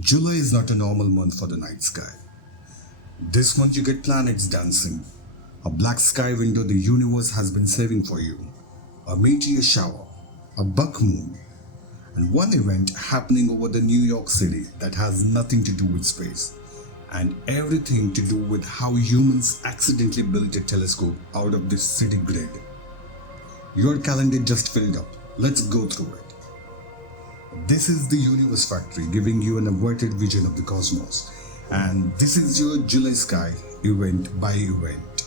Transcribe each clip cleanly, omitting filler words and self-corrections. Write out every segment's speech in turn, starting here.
July is not a normal month for the night sky. This month you get planets dancing, a black sky window the universe has been saving for you, a meteor shower, a buck moon, and one event happening over the New York City that has nothing to do with space and everything to do with how humans accidentally built a telescope out of this city grid. Your calendar just filled up. Let's go through it. This is the Universe Factory giving you an averted vision of the cosmos. And this is your July sky event by event.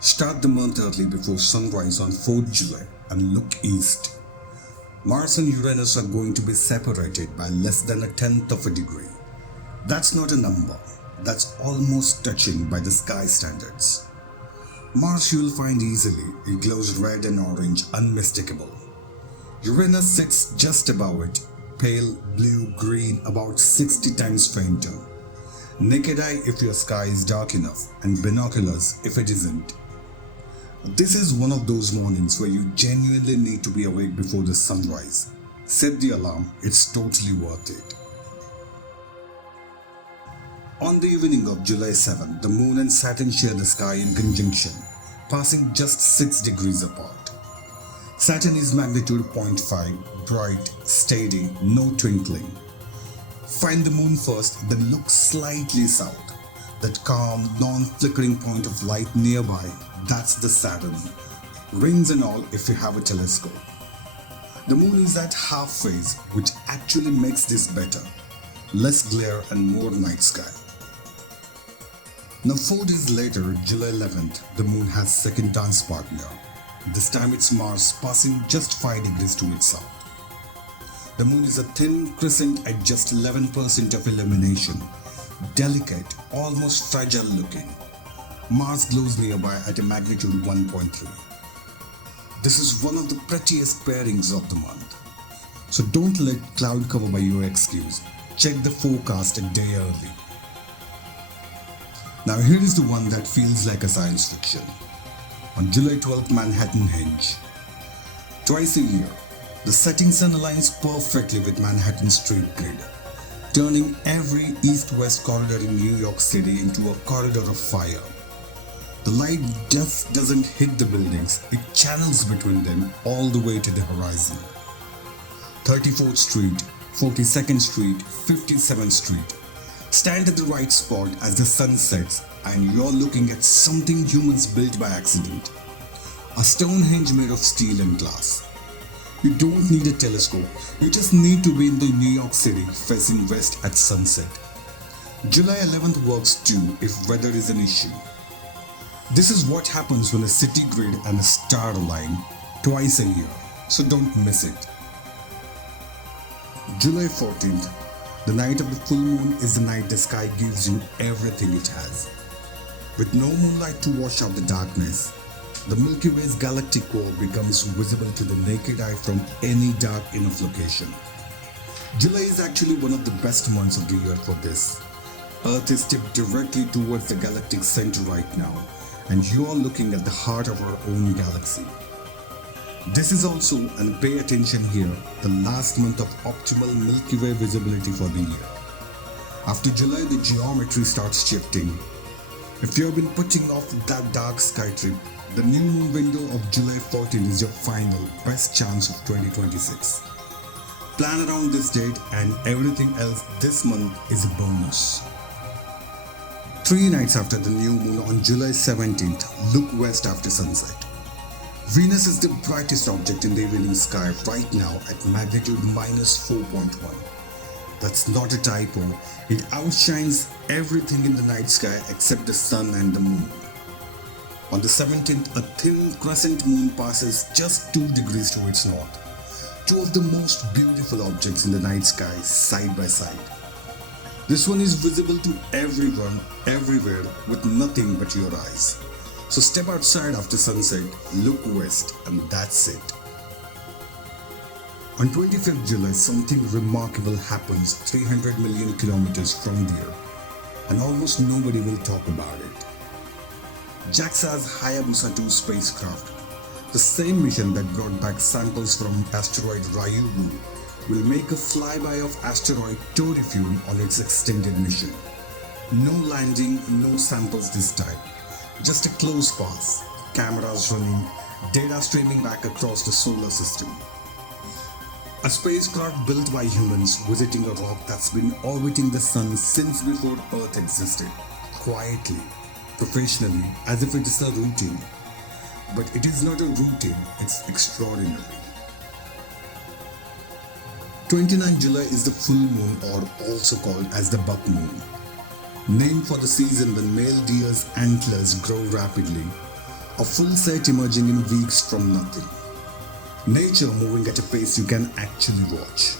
Start the month early before sunrise on 4th July and look east. Mars and Uranus are going to be separated by less than a tenth of a degree. That's not a number, that's almost touching by the sky standards. Mars you will find easily, it glows red and orange, unmistakable. Uranus sits just above it, pale blue-green, about 60 times fainter. Naked eye if your sky is dark enough, and binoculars if it isn't. This is one of those mornings where you genuinely need to be awake before the sunrise. Set the alarm, it's totally worth it. On the evening of July 7, the Moon and Saturn share the sky in conjunction, passing just 6 degrees apart. Saturn is magnitude 0.5, bright, steady, no twinkling. Find the Moon first, then look slightly south. That calm, non-flickering point of light nearby, that's the Saturn. Rings and all if you have a telescope. The Moon is at half phase, which actually makes this better. Less glare and more night sky. Now 4 days later, July 11th, the Moon has second dance partner. This time it's Mars passing just 5 degrees to its south. The Moon is a thin crescent at just 11% of illumination. Delicate, almost fragile looking. Mars glows nearby at a magnitude 1.3. This is one of the prettiest pairings of the month. So don't let cloud cover by your excuse. Check the forecast a day early. Now here is the one that feels like a science fiction. On July 12th, Manhattanhenge. Twice a year, the setting sun aligns perfectly with Manhattan street grid, turning every east-west corridor in New York City into a corridor of fire. The light just doesn't hit the buildings, it channels between them all the way to the horizon. 34th Street, 42nd Street, 57th Street. Stand at the right spot as the sun sets and you're looking at something humans built by accident. A Stonehenge made of steel and glass. You don't need a telescope, you just need to be in the New York City facing west at sunset. July 11th works too if weather is an issue. This is what happens when a city grid and a star align twice a year, so don't miss it. July 14th, the night of the full moon is the night the sky gives you everything it has. With no moonlight to wash out the darkness, the Milky Way's galactic core becomes visible to the naked eye from any dark enough location. July is actually one of the best months of the year for this. Earth is tipped directly towards the galactic center right now, and you are looking at the heart of our own galaxy. This is also, and pay attention here, the last month of optimal Milky Way visibility for the year. After July, the geometry starts shifting. If you have been putting off that dark sky trip, the new moon window of July 14 is your final, best chance of 2026. Plan around this date and everything else this month is a bonus. 3 nights after the new moon on July 17th, look west after sunset. Venus is the brightest object in the evening sky right now at magnitude -4.1. That's not a typo, it outshines everything in the night sky except the sun and the moon. On the 17th, a thin crescent moon passes just 2 degrees to its north. 2 of the most beautiful objects in the night sky side by side. This one is visible to everyone, everywhere, with nothing but your eyes. So step outside after sunset, look west, and that's it. On 25th July, something remarkable happens 300 million kilometers from the Earth, and almost nobody will talk about it. JAXA's Hayabusa 2 spacecraft, the same mission that brought back samples from asteroid Ryugu, will make a flyby of asteroid Torifune on its extended mission. No landing, no samples this time. Just a close pass, cameras running, data streaming back across the solar system. A spacecraft built by humans visiting a rock that's been orbiting the sun since before Earth existed, quietly, professionally, as if it is a routine. But it is not a routine, it's extraordinary. 29 July is the full moon, or also called as the buck moon. Named for the season when male deer's antlers grow rapidly, a full set emerging in weeks from nothing. Nature moving at a pace you can actually watch.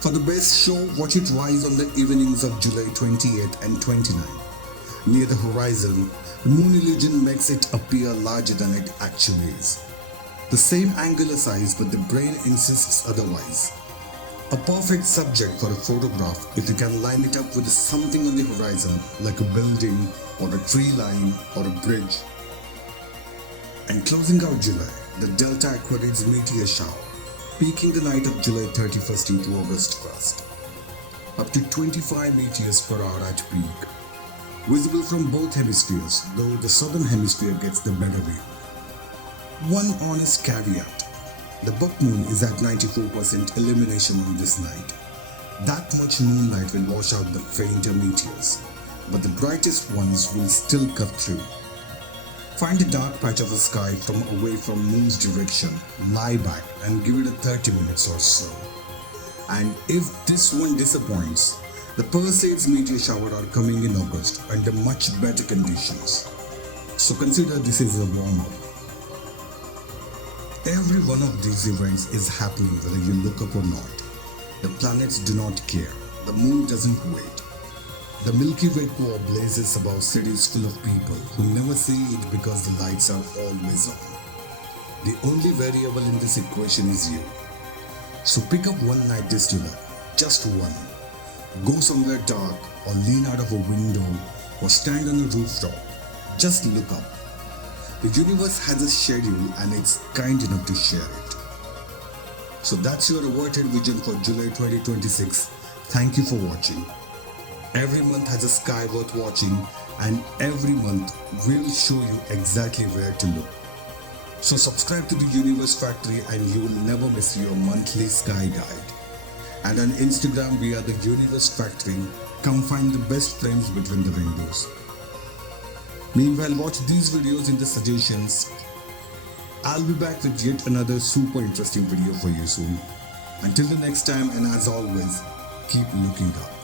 For the best show, watch it rise on the evenings of July 28 and 29. Near the horizon, the moon illusion makes it appear larger than it actually is. The same angular size, but the brain insists otherwise. A perfect subject for a photograph if you can line it up with something on the horizon, like a building or a tree line or a bridge. And closing out July, the Delta Aquarids meteor shower, peaking the night of July 31st into August 1st. Up to 25 meteors per hour at peak. Visible from both hemispheres, though the southern hemisphere gets the better view. One honest caveat: the buck moon is at 94% illumination on this night. That much moonlight will wash out the fainter meteors, but the brightest ones will still cut through. Find a dark patch of the sky from away from moon's direction, lie back and give it a 30 minutes or so. And if this one disappoints, the Perseids meteor shower are coming in August under much better conditions. So consider this is a warm-up. Every one of these events is happening whether you look up or not. The planets do not care. The moon doesn't wait. The Milky Way core blazes above cities full of people who never see it because the lights are always on. The only variable in this equation is you. So pick up one night this July, just one. Go somewhere dark, or lean out of a window, or stand on a rooftop. Just look up. The universe has a schedule and it's kind enough to share it. So that's your averted vision for July 2026. Thank you for watching. Every month has a sky worth watching, and every month will show you exactly where to look. So subscribe to the Universe Factory and you will never miss your monthly sky guide. And on Instagram we are the Universe Factory. Come find the best frames between the rainbows. Meanwhile, watch these videos in the suggestions. I'll be back with yet another super interesting video for you soon. Until the next time, and as always, keep looking up.